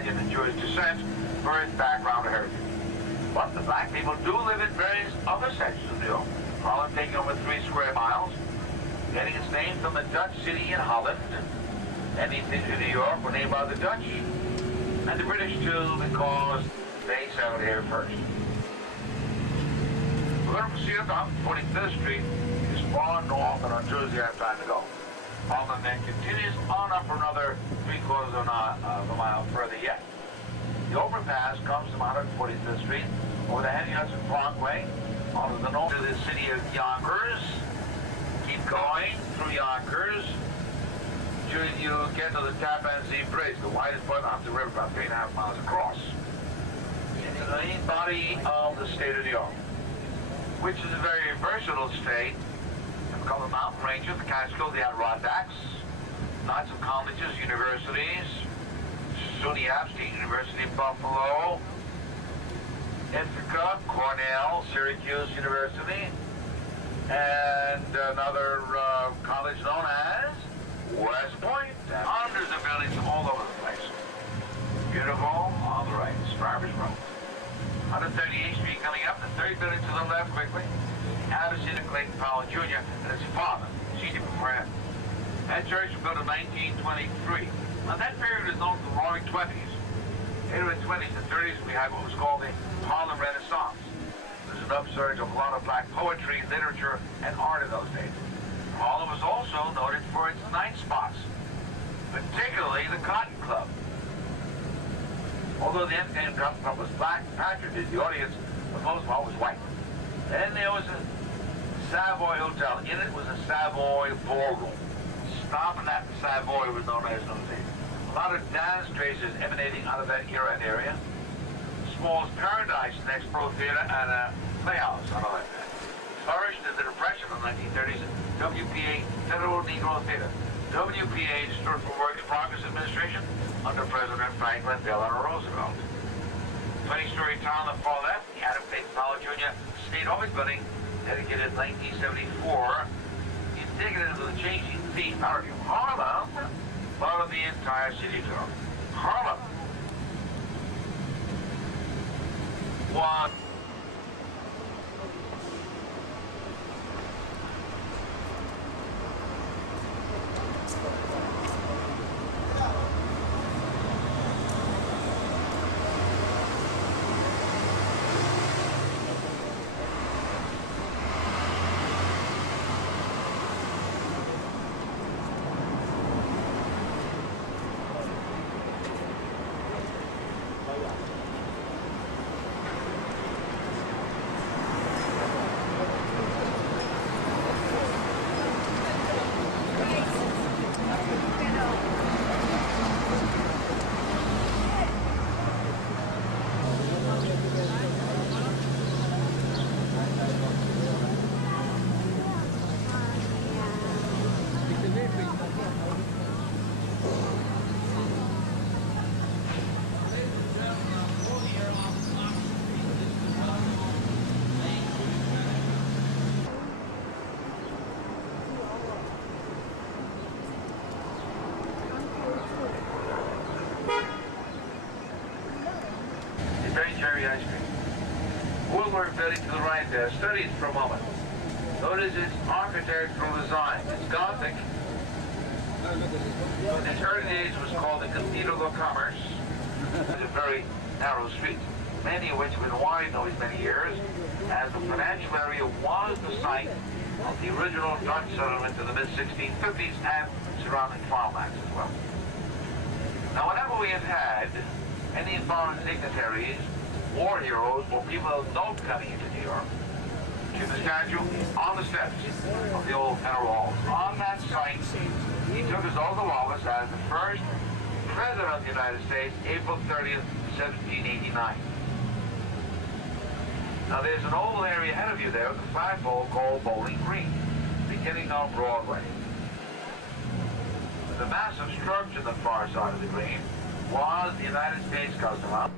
Italian and Jewish descent for its background or heritage. But the black people do live in various other sections of New York. Harlem taking over 3 square miles, getting its name from the Dutch city in Holland. Many cities in New York were named by the Dutch, and the British too, because they settled here first. We're going to proceed up 45th Street. Is far north, and on Tuesday I have time to go. Harlem then continues on up for another 3/4 of a mile further yet. The overpass comes from 145th Street over the Henry Hudson Parkway on the north to the city of Yonkers. Keep going through Yonkers till you get to the Tappan Zee Bridge, the widest part on the river, about 3.5 miles across. Into the main body of the state of New York, which is a very versatile state. We've got the mountain ranges, the Catskills, the Adirondacks, lots of colleges, universities, SUNY State University of Buffalo, Ithaca, Cornell, Syracuse University, and another college known as West Point. Hundreds of buildings all over the place. Beautiful on the right, Sparkers Road. 138th Street coming up, the third building to the left quickly. Addison and Clayton Powell Jr. and his father, C.D. McGrath. That church was built in 1923. Now that period is known as the Roaring Twenties. In the 20s and 30s we had what was called the Harlem Renaissance. There's an upsurge of a lot of black poetry, literature, and art in those days. Harlem was also noted for its night spots, particularly the Cotton Club. Although the entertainment club was black, Patrick did the audience, for the most part, was white. Then there was a Savoy Hotel. In it was a Savoy ballroom. Stopping at the Savoy was known as those days. A lot of dance traces emanating out of that era and area. Small's Paradise, an Expo Theater, and a playhouse on the left hand. Flourished in the Depression of the 1930s, WPA, Federal Negro Theater. WPA stood for Works Progress Administration under President Franklin Delano Roosevelt. 20-story tower on the far left, the Adam Clayton Powell Jr. State Office Building, dedicated in 1974, indicative of the changing theme of Harlem, part of the entire city of New York. Harlem was cherry ice cream. Woodward building to the right there. Study it for a moment. Notice its architectural design. It's Gothic. In its early days was called the Cathedral of Commerce. It's a very narrow street, many of which have been widened over these many years, as the financial area was the site of the original Dutch settlement in the mid-1650s and surrounding farmlands as well. Now, whenever we have had any foreign dignitaries, war heroes, or people of note coming into New York, to the statue on the steps of the old Federal Hall. On that site, he took his oath of office as the first President of the United States, April 30th, 1789. Now there's an oval area ahead of you there with a flagpole called Bowling Green, beginning on Broadway. The massive structure on the far side of the green was the United States Custom House.